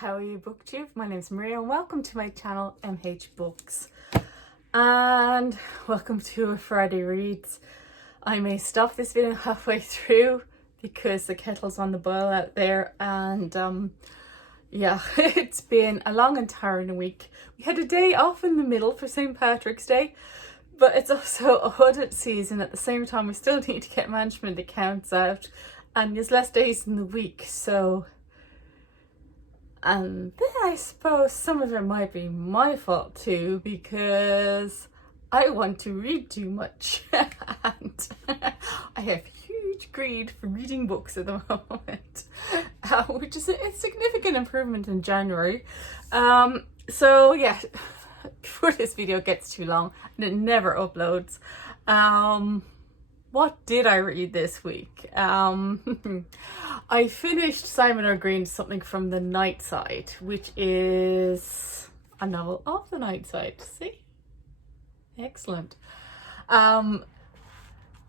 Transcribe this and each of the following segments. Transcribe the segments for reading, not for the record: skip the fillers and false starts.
How are you, BookTube? My name's Maria and welcome to my channel MH Books. And welcome to a Friday Reads. I may stop this video halfway through because the kettle's on the boil out there, and yeah, it's been a long and tiring week. We had a day off in the middle for St. Patrick's Day, but it's also audit season at the same time. We still need to get management accounts out and there's less days in the week, so and then I suppose some of it might be my fault too, because I want to read too much and I have huge greed for reading books at the moment, which is a significant improvement in January. So yeah, before this video gets too long and it never uploads, what did I read this week? I finished Simon Green's Something from the Nightside, which is a novel of the Nightside. See? Excellent.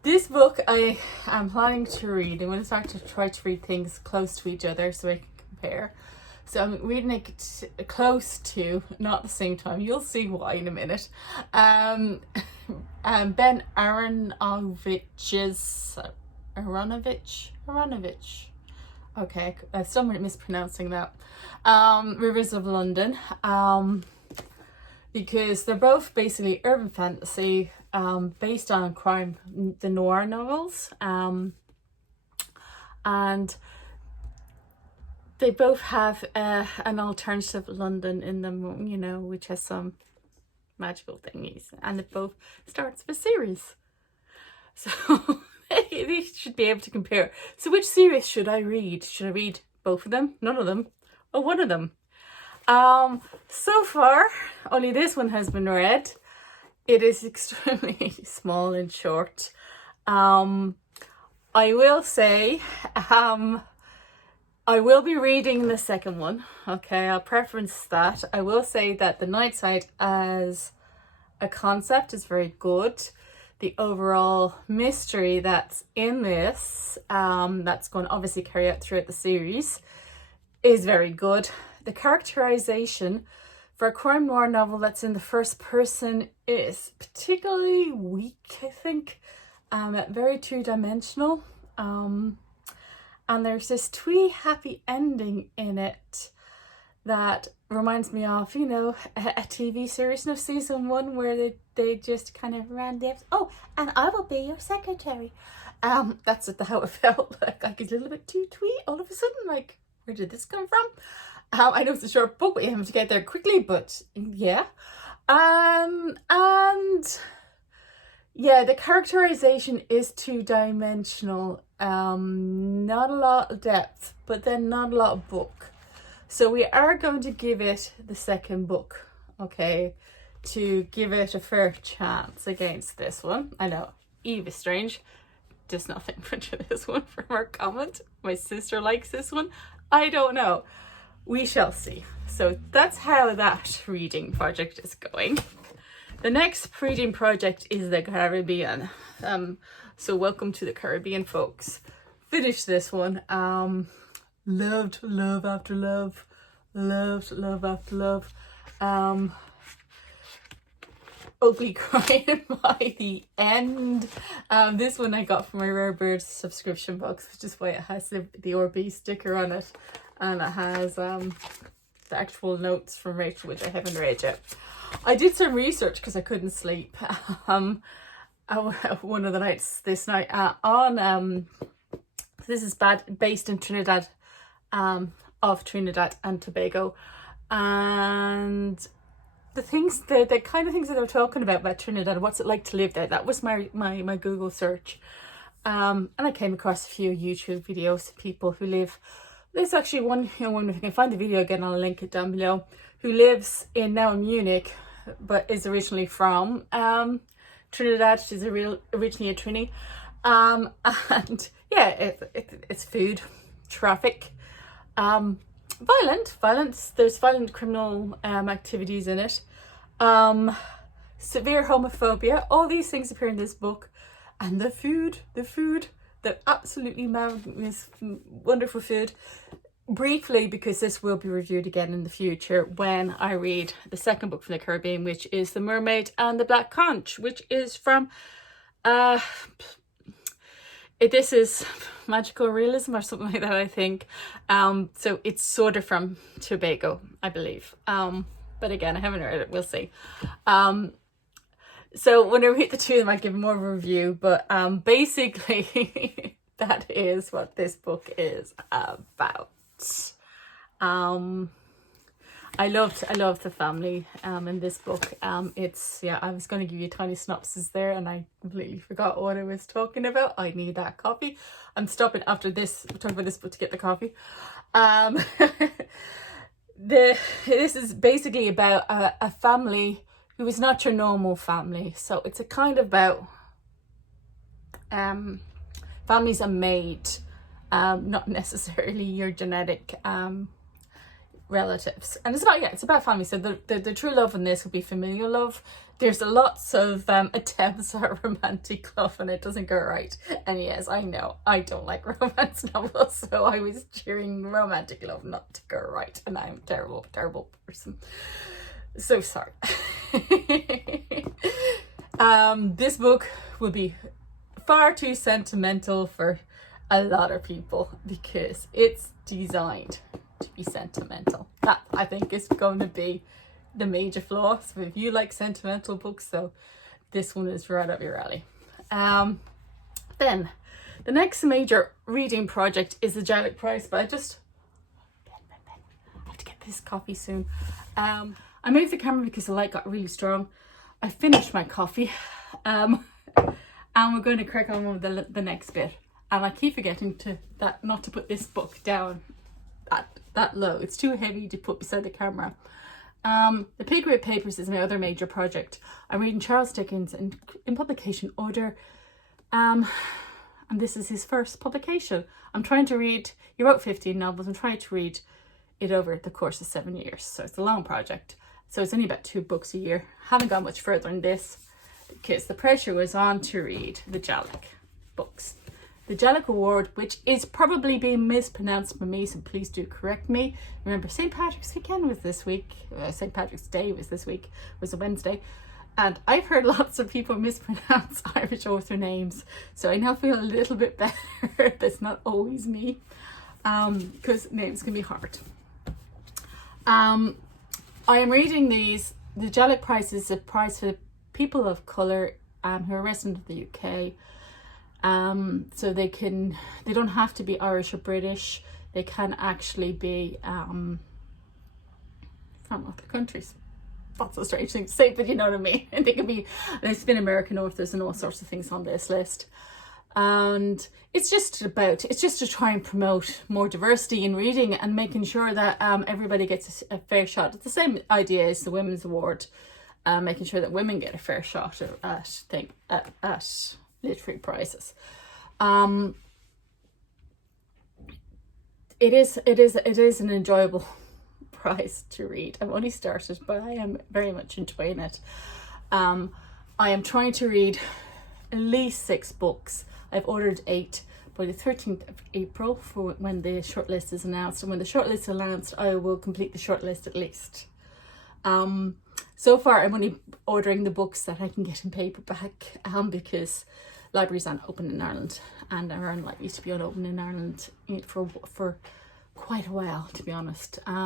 This book I am planning to read. I'm going to start to try to read things close to each other so I can compare. So I'm reading it close to, not at the same time. You'll see why in a minute. Ben Aaronovitch's Aaronovitch. Okay, I'm still mispronouncing that. Rivers of London. Because they're both basically urban fantasy, based on crime, the noir novels. And they both have an alternative London in them, you know, which has some magical thingies, and it both starts with a series. So they should be able to compare. So which series should I read? Should I read both of them, none of them, or one of them? So far, only this one has been read. It is extremely small and short. I will say, I will be reading the second one. Okay, I'll preference that. I will say that the Nightside as a concept is very good. The overall mystery that's in this, that's going to obviously carry out throughout the series, is very good. The characterization for a crime noir novel that's in the first person is particularly weak, I think. Very two-dimensional. And there's this twee happy ending in it that reminds me of, you know, a TV series of season 1 where they just kind of ran the episode. Oh, and I will be your secretary. That's how it felt, like a little bit too twee all of a sudden. Like, where did this come from? I know it's a short book, but you have to get there quickly, but yeah. And yeah, the characterization is two-dimensional. Not a lot of depth, but then not a lot of book. So we are going to give it the second book, okay, to give it a fair chance against this one. I know, Eve is strange, does not think much of this one from her comment. My sister likes this one. I don't know. We shall see. So that's how that reading project is going. The next reading project is the Caribbean. So welcome to the Caribbean, folks. Finished this one. Loved love after love. Loved love after love. Ugly crying by the end. This one I got from my Rare Birds subscription box, which is why it has the RB sticker on it. And it has the actual notes from Rachel, which I haven't read yet. I did some research because I couldn't sleep. One of the nights this night on this is based in Trinidad, of Trinidad and Tobago, and the kind of things that they're talking about Trinidad, what's it like to live there, that was my Google search, and I came across a few YouTube videos of people who live. There's actually one young woman, if you can find the video again, I'll link it down below, who lives now in Munich, but is originally from Trinidad. She's originally a Trini. And yeah, it's food, traffic, violence. There's violent criminal activities in it. Severe homophobia. All these things appear in this book. And the food, the absolutely marvelous, wonderful food. briefly, because this will be reviewed again in the future when I read the second book from the Caribbean, which is The Mermaid and the Black Conch, which is from this is magical realism or something like that, I think. So it's sort of from Tobago, I believe. But again, I haven't read it, we'll see. So when I read the two of them, I'll give more of a review, but basically that is what this book is about. I loved the family in this book. It's, yeah, I was going to give you a tiny synopsis there and I completely forgot what I was talking about. I need that coffee. I'm stopping after this, talking about this book to get the coffee. This is basically about a family who is not your normal family. So it's a kind of about families are made, not necessarily your genetic relatives. And it's about, yeah, it's about family. So the true love in this will be familial love. There's lots of attempts at romantic love and it doesn't go right. And yes, I know I don't like romance novels, so I was cheering romantic love not to go right, and I'm a terrible person. So sorry. This book will be far too sentimental for a lot of people because it's designed to be sentimental. That, I think, is going to be the major flaw. So if you like sentimental books, so this one is right up your alley. Then the next major reading project is the Jhalak Prize, but I have to get this coffee soon. I moved the camera because the light got really strong. I finished my coffee, and we're going to crack on with the next bit. And I keep forgetting not to put this book down that low. It's too heavy to put beside the camera. The Pickwick Papers is my other major project. I'm reading Charles Dickens in publication order, and this is his first publication. I'm trying to read, he wrote 15 novels, I'm trying to read it over the course of 7 years, so it's a long project. So it's only about 2 books a year. Haven't gone much further in this because the pressure was on to read the Jhalak books. The Jhalak Award, which is probably being mispronounced by me, so please do correct me. Remember, St. Patrick's weekend was this week. St. Patrick's Day was this week, was a Wednesday. And I've heard lots of people mispronounce Irish author names. So I now feel a little bit better. That's not always me, because names can be hard. I am reading these. The Jhalak Prize is a prize for people of colour who are resident of the UK. So they don't have to be Irish or British. They can actually be from other countries. That's a strange thing to say, but you know what I mean. And they can be, there's been American authors and all sorts of things on this list. And it's just to try and promote more diversity in reading and making sure that everybody gets a fair shot. It's the same idea as the Women's Award, making sure that women get a fair shot at literary prizes. It is an enjoyable prize to read. I've only started, but I am very much enjoying it. I am trying to read at least 6 books. I've ordered 8 by the 13th of April for when the shortlist is announced. And when the shortlist is announced, I will complete the shortlist at least. So far, I'm only ordering the books that I can get in paperback because libraries aren't open in Ireland, and are unlikely to be open in Ireland for quite a while, to be honest. They're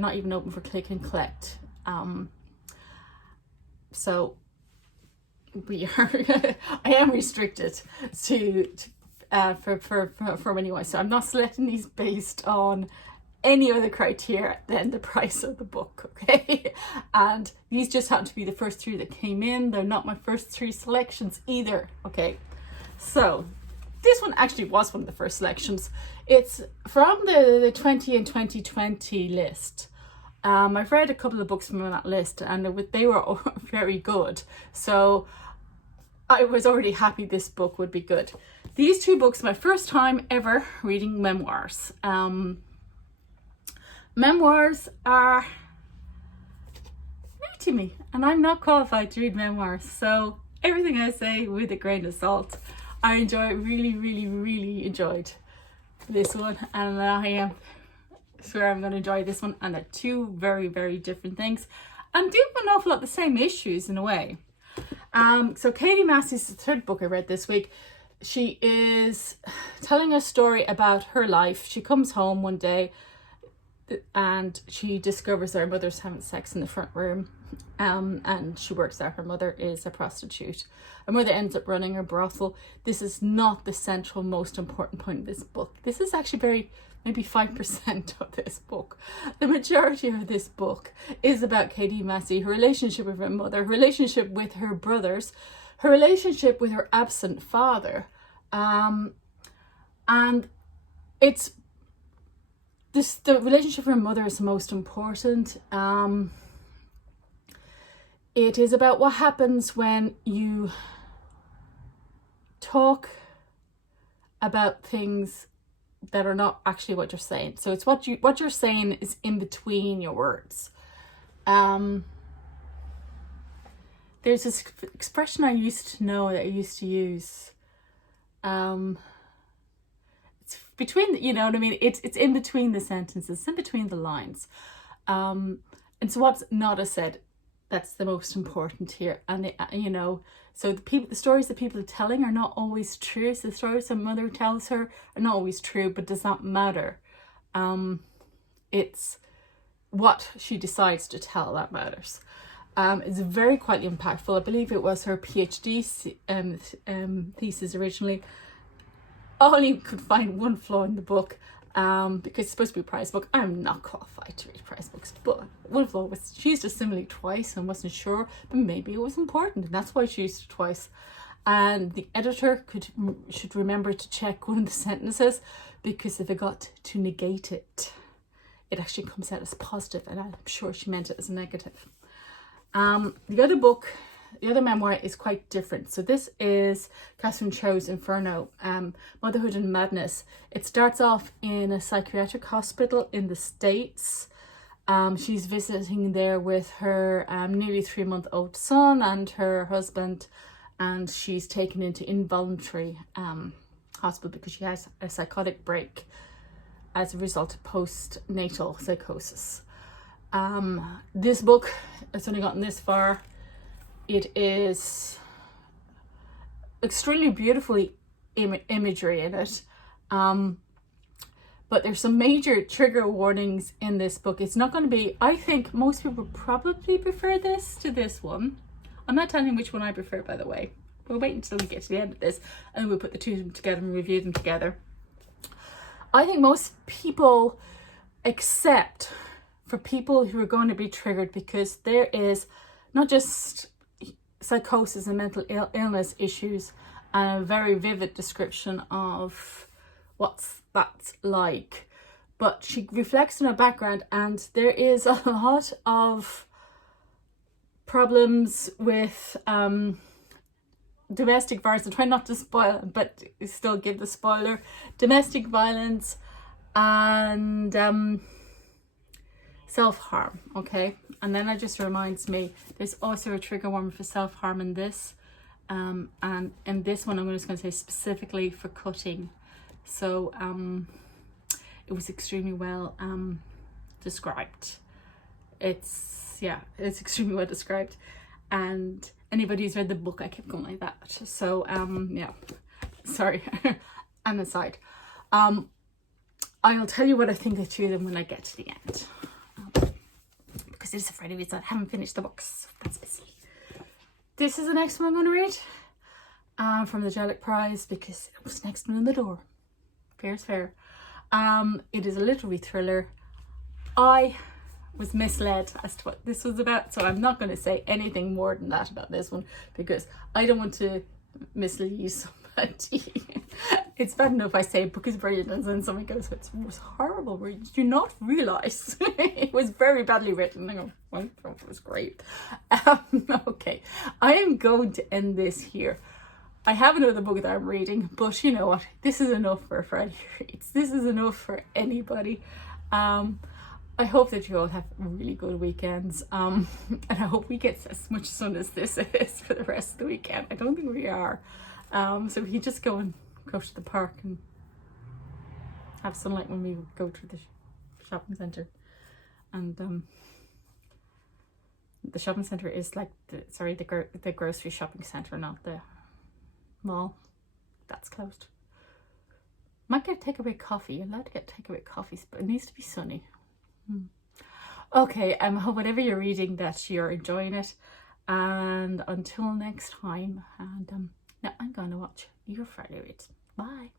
not even open for click and collect. So we are. I am restricted for anyone. So I'm not selecting these based on any other criteria than the price of the book, okay? And these just happen to be the first 3 that came in. They're not my first 3 selections either, okay? So this one actually was one of the first selections. It's from the 20 and 2020 list. I've read a couple of books from that list and they were very good. So I was already happy this book would be good. These 2 books, my first time ever reading memoirs. Memoirs are new to me and I'm not qualified to read memoirs, so everything I say with a grain of salt. really enjoyed this one, and I swear I'm going to enjoy this one. And they're two very different things and do an awful lot the same issues in a way. So Katy Massey's the third book I read this week. She is telling a story about her life. She comes home one day and she discovers her mother's having sex in the front room, and she works out her mother is a prostitute. Her mother ends up running a brothel. This is not the central most important point of this book. This is actually maybe 5% of this book. The majority of this book is about Katy Massey, her relationship with her mother, her relationship with her brothers, her relationship with her absent father, and the relationship with her mother is the most important. It is about what happens when you talk about things that are not actually what you're saying. So it's what you're saying is in between your words. There's this expression I used to know that I used to use. It's between, you know what I mean? It's in between the sentences, it's in between the lines. And so what's not said, that's the most important here. And so the stories that people are telling are not always true. So the stories her mother tells her are not always true, but does not matter. It's what she decides to tell that matters. It's very quite impactful. I believe it was her PhD thesis originally. I only could find one flaw in the book, because it's supposed to be a prize book. I'm not qualified to read prize books, but one flaw was she used a simile twice and wasn't sure, but maybe it was important, and that's why she used it twice. And the editor should remember to check one of the sentences, because if it got to negate it, it actually comes out as positive, and I'm sure she meant it as a negative. The other memoir is quite different. So this is Catherine Cho's Inferno, Motherhood and Madness. It starts off in a psychiatric hospital in the States. She's visiting there with her nearly 3-month-old son and her husband, and she's taken into involuntary hospital because she has a psychotic break as a result of postnatal psychosis. This book, it's only gotten this far. It is extremely beautifully imagery in it, but there's some major trigger warnings in this book. It's not going to be, I think most people probably prefer this to this one. I'm not telling you which one I prefer, by the way. We'll wait until we get to the end of this and we'll put the two together and review them together. I think most people accept for people who are going to be triggered, because there is not just psychosis and mental illness issues and a very vivid description of that's like, but she reflects on her background, and there is a lot of problems with domestic violence. I'm trying not to spoil it, but still give the spoiler. Domestic violence and self-harm, okay? And then it just reminds me, there's also a trigger warning for self-harm in this, and in this one I'm just going to say specifically for cutting. So it was extremely well described. It's extremely well described, and anybody who's read the book, I kept going like that. So sorry. And aside, I'll tell you what I think of the two of them when I get to the end. Because it's a Friday reads, I haven't finished the books. That's busy. This is the next one I'm going to read from the Jhalak Prize, because it was next one on the door. Fair's fair. It is a literary thriller. I was misled as to what this was about, so I'm not going to say anything more than that about this one, because I don't want to mislead somebody. It's bad enough I say a book is brilliant and then someone goes, it was horrible. Did you not realise it was very badly written? I go, well, it was great. Okay, I am going to end this here. I have another book that I'm reading, but you know what? This is enough for a Friday reads. This is enough for anybody. I hope that you all have really good weekends. And I hope we get as much sun as this is for the rest of the weekend. I don't think we are. So we just go to the park and have sunlight when we go to the shopping centre. And the shopping centre is like the grocery shopping centre, not the mall. That's closed. Might get takeaway coffee. You're allowed to get takeaway coffees, but it needs to be sunny. Okay, whatever you're reading, that you're enjoying it. And until next time, and now I'm gonna watch your Friday reads. Bye.